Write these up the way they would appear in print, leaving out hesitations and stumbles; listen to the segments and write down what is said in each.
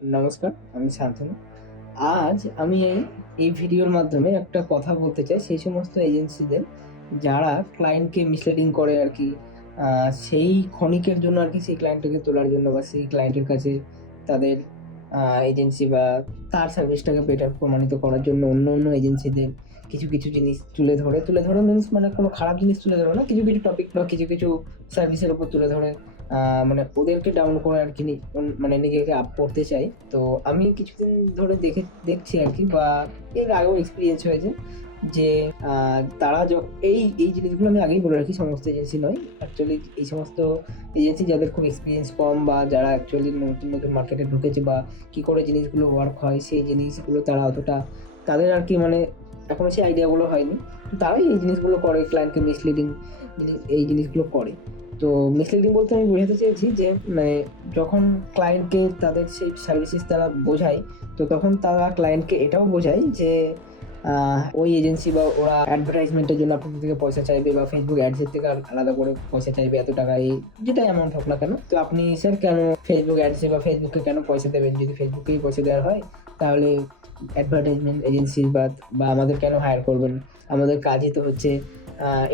নমস্কার, আমি শান্তনু। আজ আমি এই ভিডিওর মাধ্যমে একটা কথা বলতে চাই সেই সমস্ত এজেন্সিদের যারা ক্লায়েন্টকে মিসলিডিং করে আরকি। সেই ক্ষণিকের জন্য আরকি সেই ক্লায়েন্টটাকে তোলার জন্য বা সেই ক্লায়েন্টের কাছে তাদের আ এজেন্সি বা তার সার্ভিসটাকে বেটার প্রমাণিত করার জন্য অন্য এজেন্সিদের কিছু জিনিস তুলে ধরে মিনস মানে কোনো খারাপ জিনিস তুলে ধরে না। কিছু টপিক বা কিছু সার্ভিসের উপর তুলে ধরে মানে ওদেরকে ডাউন করে আরকি মানে নিজেকে আপ করতে চাই। তো আমি কিছুদিন ধরে দেখছি আরকি বা এর আগেও এক্সপেরিয়েন্স হয়েছে যে আ তারা এই জিনিসগুলো আমি আগেই বলে রাখি, সমস্ত এজেন্সি নয়। অ্যাকচুয়ালি এই সমস্ত এজেন্সি যাদের খুব এক্সপেরিয়েন্স কম বা যারা অ্যাকচুয়ালি নতুন মার্কেটে ঢুকেছে বা কি করে জিনিসগুলো ওয়ার্ক হয় সেই জিনিসগুলো তারা অতটা তাদের আরকি মানে এখনো সেই আইডিয়াগুলো হয়নি। তো তারাই এই জিনিসগুলো করে, ক্লায়েন্টকে মিসলিডিং এই জিনিসগুলো করে। তো মিসলিডিং বলতে আমি বোঝাতে চেয়েছি যে মানে যখন ক্লায়েন্টকে তাদের সেই সার্ভিসেস তারা বোঝায়, তো তখন তারা ক্লায়েন্টকে এটাও বোঝায় যে ওই এজেন্সি বা ওরা অ্যাডভার্টাইজমেন্টের জন্য আপনাদের থেকে পয়সা চাইবে বা ফেসবুক অ্যাডসের থেকে আলাদা করে পয়সা চাইবে এত টাকা, এই যেটাই অ্যামাউন্ট হোক না কেন। তো আপনি স্যার কেন ফেসবুক অ্যাডসে বা ফেসবুককে কেন পয়সা দেবেন? যদি ফেসবুকেই পয়সা দেওয়ার হয় তাহলে অ্যাডভার্টাইজমেন্ট এজেন্সি বা আমাদের কেন হায়ার করবেন? আমাদের কাজই তো হচ্ছে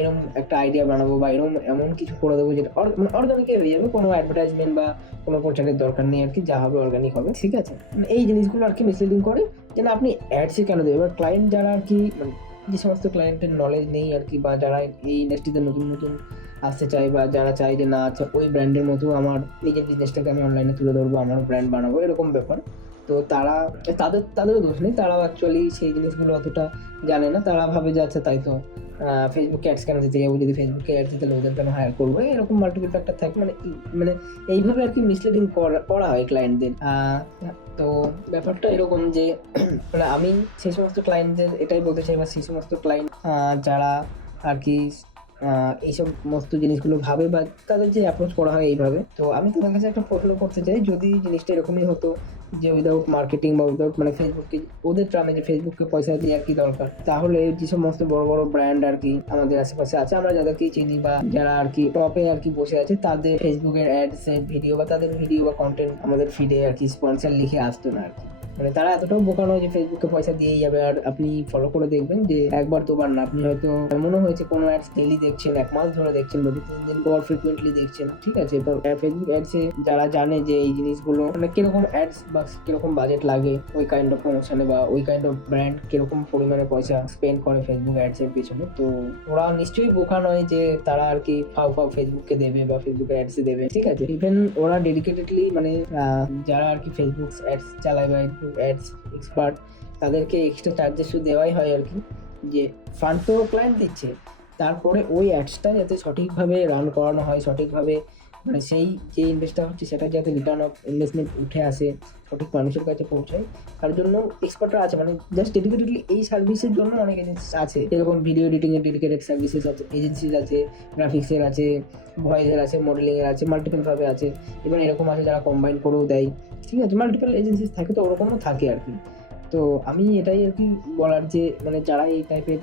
এরকম একটা আইডিয়া বানাবো বা এমন কিছু করে দেবো যেটা মানে অর্গানিকই হয়ে যাবে। কোনো অ্যাডভার্টাইজমেন্ট বা কোনো প্রচারের দরকার নেই আরকি। যা হবে অর্গানিক হবে। ঠিক আছে? মানে এই জিনিসগুলো আরকি মিসলিডিং করে যে না আপনি অ্যাডসে কেন দেবেন? এবার ক্লায়েন্ট যারা আরকি মানে যে সমস্ত ক্লায়েন্টের নলেজ নেই আরকি বা যারা এই ইন্ডাস্ট্রিতে নতুন আসতে চায় বা যারা চায় যে না আচ্ছা ওই ব্র্যান্ডের মতো আমার নিজের বিজনেসটাকে আমি অনলাইনে তুলে ধরবো, আমার ব্র্যান্ড বানাবো, এরকম ব্যাপার। তো তাদেরও দোষ নেই। তারাও অ্যাকচুয়ালি সেই জিনিসগুলো অতটা জানে না। তারা ভাবে যে আচ্ছা তাই তো ফেসবুকে অ্যাডস কেন দিতে যাবো? যদি ফেসবুকে অ্যাডস দিতে তাহলে ওদের কেন হায়ার করবো? এরকম মাল্টিপল ফ্যাক্টর থাকে। মানে এইভাবে আরকি মিসলিডিং করা হয় ক্লায়েন্টদের। তো ব্যাপারটা এরকম যে মানে আমি সেই সমস্ত ক্লায়েন্টদের এটাই বলতে চাই বা সেই সমস্ত ক্লায়েন্ট যারা আরকি এই সমস্ত জিনিসগুলো ভাবে বা তাদের যে অ্যাপ্রোচ করা হয় এইভাবে। তো আমি তোমার কাছে একটা প্রশ্ন করতে চাই, যদি জিনিসটা এরকমই হতো যে উইদাউট মার্কেটিং বা উইদাউট মানে ফেসবুককে ওদের ট্রামে যে ফেসবুককে পয়সা দিয়ে আর কি দরকার, তাহলে যে সমস্ত বড় ব্র্যান্ড আর কি আমাদের আশেপাশে আছে, আমরা যাদেরকেই চিনি বা যারা আর কি টপে আর কি বসে আছে, তাদের ফেসবুকের অ্যাডস এর ভিডিও বা তাদের ভিডিও বা কন্টেন্ট আমাদের ফিডে আর কি স্পন্সর লিখে আসতো না আর কি। মানে তারা এতটাও বোকা নয় যে ফেসবুকে পয়সা দিয়েই যাবে। আর আপনি ফলো করে দেখবেন যে একবার দুবার না, আপনি হয়তো এমনও হয়েছে কোনো অ্যাডস ডেইলি দেখছেন, 1 মাস ধরে দেখছেন বা 2-3 দিন পর ফ্রিকোয়েন্টলি দেখছেন। ঠিক আছে? তো ফেসবুক অ্যাডসে যারা জানে যে এই জিনিসগুলো মানে কিরকম অ্যাডস বা কিরকম বাজেট লাগে ওই কাইন্ড অফ প্রমোশনে বা ওই কাইন্ড অফ ব্র্যান্ড কিরকম পরিমাণে পয়সা স্পেন্ড করে ফেসবুক অ্যাডস এর পেছনে। তো ওরা নিশ্চয়ই বোকা নয় যে তারা আর কি ফাও ফেসবুককে দেবে বা ফেসবুক অ্যাডসে দেবে। ঠিক আছে? ইভেন ওরা ডেডিকেটেডলি মানে যারা আর কি ফেসবুক অ্যাডস চালায় বা একটু অ্যাডস এক্সপার্ট, তাদেরকে এক্সট্রা চার্জেস তো দেওয়াই হয় আর কি। যে ফান্ড তো ক্লায়েন্ট দিচ্ছে, তারপরে ওই অ্যাডসটা যাতে সঠিকভাবে রান করানো হয়, সঠিকভাবে মানে সেই যে ইনভেস্টটা হচ্ছে সেটা যাতে রিটার্ন অফ ইনভেস্টমেন্ট উঠে আসে, সঠিক মানুষের কাছে পৌঁছায়, তার জন্য এক্সপার্টরা আছে। মানে জাস্ট ডেডিকেটেডলি এই সার্ভিসের জন্য অনেক এজেন্সি আছে। যেরকম ভিডিও এডিটিং এর ডেডিকেটেড সার্ভিসেস আছে, এজেন্সিস আছে, গ্রাফিক্সের আছে, ভয়েসের আছে, মডেলিং এর আছে, মাল্টিপল ভাবে আছে। এবং এরকম আছে যারা কম্বাইন করেও দেয়। ঠিক আছে? মাল্টিপল এজেন্সিস থাকে, তো ওরকমও থাকে আর কি। তো আমি এটাই আর কি বলার যে মানে যারা এই টাইপের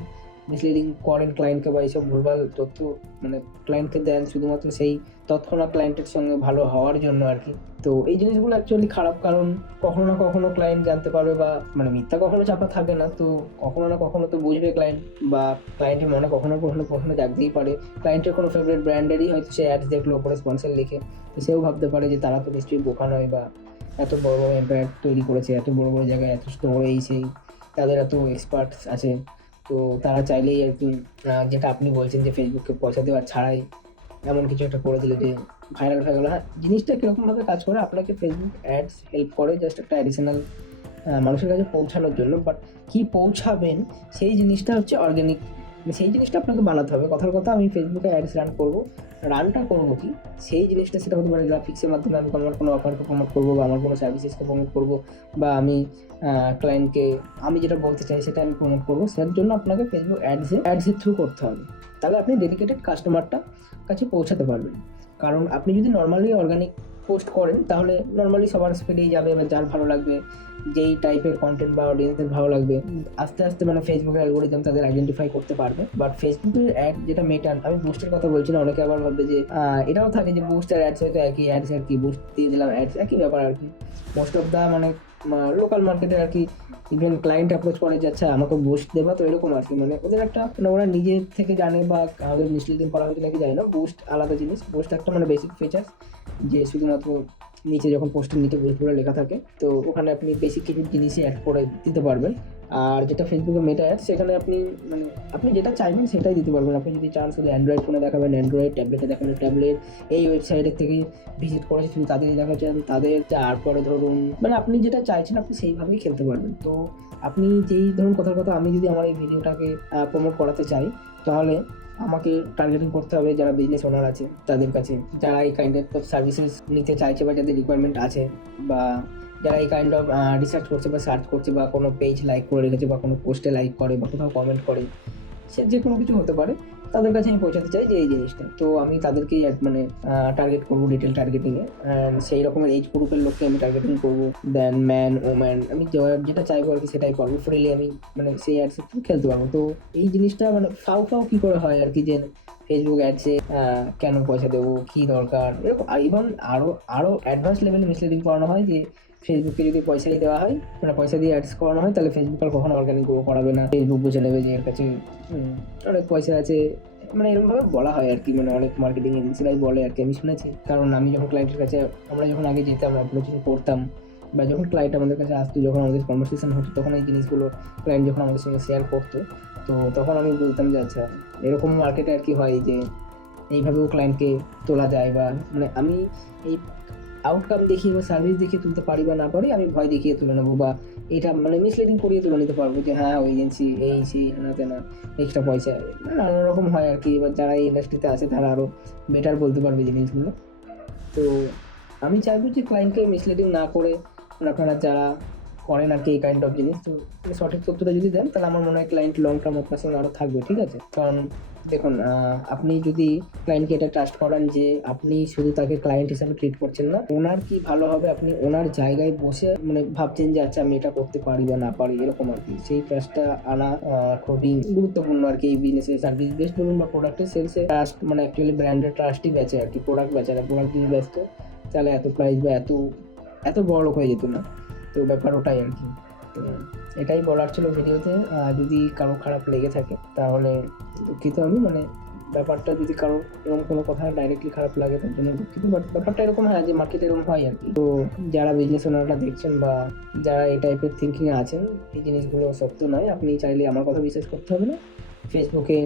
মিসলিডিং করেন ক্লায়েন্টকে বা এইসব ভুলভাল তথ্য মানে ক্লায়েন্টকে দেন শুধুমাত্র সেই তৎক্ষণাৎ ক্লায়েন্টের সঙ্গে ভালো হওয়ার জন্য আর কি। তো এই জিনিসগুলো অ্যাকচুয়ালি খারাপ, কারণ কখনো না কখনো ক্লায়েন্ট জানতে পারবে বা মানে মিথ্যা কখনো চাপা থাকে না। তো কখনো না কখনো তো বুঝবে ক্লায়েন্ট, বা ক্লায়েন্টের মনে কখনো জাগতেই পারে। ক্লায়েন্টের কোনো ফেভারিট ব্র্যান্ডেরই হয়তো সে অ্যাডস দেখলো, ওপরে স্পন্সর লিখে, তো সেও ভাবতে পারে যে তারা তো নিশ্চয়ই বোকা নয় বা এত বড় এম্পায়ার তৈরি করেছে, এত বড় জায়গায় এত স্টোর এই সেই, তাদের এত এক্সপার্টস আছে। তো তারা চাইলেই আর কি যেটা আপনি বলছেন যে ফেসবুককে পয়সা দেওয়া ছাড়াই এমন কিছু একটা করে দিল যে ভাইরাল হয়ে গেল। হ্যাঁ, জিনিসটা কিরকমভাবে কাজ করে, আপনাকে ফেসবুক অ্যাডস হেল্প করে জাস্ট একটা অ্যাডিশনাল মানুষের কাছে পৌঁছানোর জন্য। বাট কি পৌঁছাবেন সেই জিনিসটা হচ্ছে অর্গানিক, সেই জিনিসটা আপনাকে বানাতে হবে। কথার কথা আমি ফেসবুকে অ্যাডস রানটা করবো কি সেই জিনিসটা, সেটা হতে পারে গ্রাফিক্সের মাধ্যমে আমি আমার কোনো অফারকে প্রমোট করবো বা আমার কোনো সার্ভিসেসকে প্রমোট করবো, বা আমি ক্লায়েন্টকে আমি যেটা বলতে চাই সেটা আমি প্রমোট করবো। সেটার জন্য আপনাকে ফেসবুক অ্যাডসের থ্রু করতে হবে। তাহলে আপনি ডেডিকেটেড কাস্টমারটা কাছে পৌঁছাতে পারবেন। কারণ আপনি যদি নর্মালি অর্গানিক পোস্ট করেন তাহলে নর্মালি সবার স্পিডেই যাবে, এবার যার ভালো লাগবে, যেই টাইপের কন্টেন্ট বা অডিয়েন্সের ভালো লাগবে আস্তে আস্তে মানে ফেসবুকের অ্যালগোরিদম তাদের আইডেন্টিফাই করতে পারবে। বাট ফেসবুকের অ্যাড যেটা মেটার, আমি বুস্টের কথা বলছি না, অনেকে আবার ভাববে যে এটাও থাকে যে বুস্ট আর অ্যাডস হয়তো একই, অ্যাডস আর কি বুস্ট দিয়ে দিলাম অ্যাডস একই ব্যাপার আর কি। মোস্ট অফ দ্য মানে লোকাল মার্কেটে আর কি ইভেন ক্লায়েন্ট অ্যাপ্রোচ করে যে আচ্ছা আমাকে বুস্ট দেবা, তো এরকম আর কি, মানে ওদের একটা মানে ওরা নিজের থেকে জানে বা আমাদের মিসলিডিং করা হয়েছে নাকি জানি না, বুস্ট আলাদা জিনিস। বুস্ট একটা মানে বেসিক ফিচার্স যে শুধুমাত্র নিচে যখন পোস্টের নিচে বুস্ট বলে লেখা থাকে তো ওখানে আপনি বেসিক কিছু জিনিসই অ্যাড করে দিতে পারবেন। আর যেটা ফেসবুকে মেটা অ্যাড সেখানে আপনি মানে আপনি যেটা চাইবেন সেটাই দিতে পারবেন। আপনি যদি চান শুধু অ্যান্ড্রয়েড ফোনে দেখাবেন অ্যান্ড্রয়েড, ট্যাবলেটে দেখাবেন ট্যাবলেট, এই ওয়েবসাইটের থেকে ভিজিট করেছে শুধু তাদেরই দেখাচ্ছেন তাদের, তারপরে ধরুন মানে আপনি যেটা চাইছেন আপনি সেইভাবেই খেলতে পারবেন। তো আপনি যেই ধরুন কথার কথা আমি যদি আমার এই ভিডিওটাকে প্রমোট করাতে চাই তাহলে আমাকে টার্গেটিং করতে হবে যারা বিজনেস ওনার আছে তাদের কাছে, যারা এই কাইন্ড অফ সার্ভিসেস নিতে চাইছে বা যাদের রিকোয়ারমেন্ট আছে, বা যারা এই কাইন্ড অফ রিসার্চ করছে বা সার্চ করছে বা কোনো পেজ লাইক করে রেখেছে বা কোনো পোস্টে লাইক করে বা কোথাও কমেন্ট করে, সে যে কোনো কিছু হতে পারে, তাদের কাছে আমি পৌঁছাতে চাই যে এই জিনিসটা। তো আমি তাদেরকেই মানে টার্গেট করবো ডিটেল টার্গেটিংয়ে, অ্যান্ড সেই রকমের এজ গ্রুপের লোককে আমি টার্গেটিং করবো, দেন ম্যান ওম্যান, আমি যেটা চাইবো আর কি সেটাই পারবো, ফ্রিলি আমি মানে সেই অ্যাডসে খেলতে পারবো। তো এই জিনিসটা মানে ফাও কী করে হয় আর কি, যে ফেসবুক অ্যাডসে কেন পয়সা দেবো, কী দরকার, এরকম ইভেন আরও অ্যাডভান্স লেভেলে মিসলিডিং করানো হয় যে ফেসবুককে যদি পয়সাই দেওয়া হয় মানে পয়সা দিয়ে অ্যাডস করানো হয় তাহলে ফেসবুক আর কখনো অর্গানিক গ্রো করাবে না, ফেসবুক বুঝে নেবে যে এর কাছে অনেক পয়সা আছে, মানে এরকমভাবে বলা হয় আর কি, মানে অনেক মার্কেটিং এজেন্সিরাই বলে আর কি, আমি শুনেছি। কারণ আমি যখন ক্লায়েন্টের কাছে আমরা যখন আগে যেতাম অ্যাপ্রোচিং করতাম বা যখন ক্লায়েন্ট আমাদের কাছে আসতো, যখন আমাদের কনভারসেশন হতো তখন এই জিনিসগুলো ক্লায়েন্ট যখন আমাদের সঙ্গে শেয়ার করতো, তো তখন আমি বলতাম যে আচ্ছা এরকম মার্কেটে আর কি হয় যে এইভাবেও ক্লায়েন্টকে তোলা যায়, বা মানে আমি এই আউটকাম দেখিয়ে বা সার্ভিস দেখিয়ে তুলতে পারি বা না পারি, আমি ভয় দেখিয়ে তুলে নেবো বা এটা মানে মিসলিডিং করিয়ে তুলে নিতে পারবো যে হ্যাঁ ওই এজেন্সি এই সেই না তেনা এক্সট্রা পয়সা, নানা রকম হয় আর কি। এবার যারা এই ইন্ডাস্ট্রিতে আছে তারা আরও বেটার বলতে পারবে জিনিসগুলো। তো আমি চাইবো যে ক্লায়েন্টকে মিসলিডিং না করে আপনারা যারা করেন আর কি এই কাইন্ড অফ জিনিস, তো সঠিক তথ্যটা যদি দেন তাহলে আমার মনে হয় ক্লায়েন্ট লং টার্ম আপনার সঙ্গে আরও থাকবে, ঠিক আছে। কারণ দেখুন আপনি যদি ক্লায়েন্টকে এটা ট্রাস্ট করান যে আপনি শুধু তাকে ক্লায়েন্ট হিসাবে ট্রিট করছেন না, ওনার কি ভালো হবে আপনি ওনার জায়গায় বসে মানে ভাবছেন যে আচ্ছা আমি এটা করতে পারি বা না পারি, এরকম আর কি, সেই ট্রাস্টটা আনা খুবই গুরুত্বপূর্ণ আর কি এই বিজনেসে। সার্ভিস বেসড বলুন বা প্রোডাক্টের সেলসে ট্রাস্ট মানে অ্যাকচুয়ালি ব্র্যান্ডের ট্রাস্টই বেচে আর কি, প্রোডাক্ট বেচে না। প্রোডাক্ট যদি ব্যস্ত তাহলে এত প্রাইস বা এত বড় লোক হয়ে যেত না। তো ব্যাপার ওটাই আর কি। তো এটাই বলার ছিল ভিডিওতে। যদি কারো খারাপ লেগে থাকে তাহলে দুঃখিত আমি, মানে ব্যাপারটা যদি কারো এরকম কোনো কথা ডাইরেক্টলি খারাপ লাগে তার জন্য দুঃখিত, বাট ব্যাপারটা এরকম হয় যে মার্কেট এরকম হয় আর কি। তো যারা বিজনেস ওনাররা দেখছেন বা যারা এই টাইপের থিঙ্কিংয়ে আছেন, এই জিনিসগুলো সত্য নয়। আপনি চাইলে আমার কথা বিশ্বাস করতে হবে না, ফেসবুকে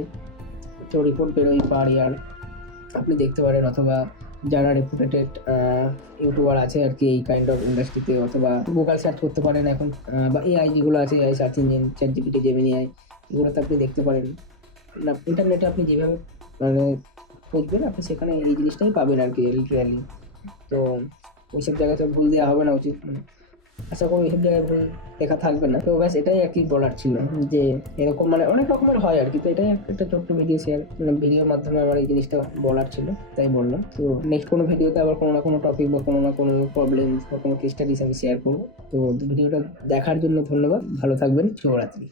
তো রিপোর্ট বেরোয় পার ইয়ার, আপনি দেখতে পারেন, অথবা যারা রেপুটেটেড ইউটিউবার আছে আর কি এই কাইন্ড অফ ইন্ডাস্ট্রিতে, অথবা গুগল সার্চ করতে পারেন এখন, বা এআই যেগুলো আছে AI search engine ChatGPT, Gemini AI, এগুলোতে আপনি দেখতে পারেন না, ইন্টারনেটে আপনি যেভাবে মানে খুঁজবেন আপনি সেখানে এই জিনিসটাই পাবেন আর কি লিটারালি। তো ওইসব জায়গাতে ভুল দেওয়া হবে না উচিত, আশা করি এইসব জায়গায় ভুল লেখা থাকবে না। তো ব্যাস এটাই আর কি বলার ছিল যে এরকম মানে অনেক রকমের হয় আর কি। তো এটাই একটা ছোট্ট ভিডিও শেয়ার মানে ভিডিওর মাধ্যমে আমার এই জিনিসটা বলার ছিল, তাই বললাম। তো নেক্সট কোনো ভিডিওতে আবার কোনো না কোনো টপিক বা কোনো না কোনো প্রবলেম বা কোনো কেস স্টাডিজ আমি শেয়ার করবো। তো ভিডিওটা দেখার জন্য ধন্যবাদ, ভালো থাকবেন, শুভরাত্রি।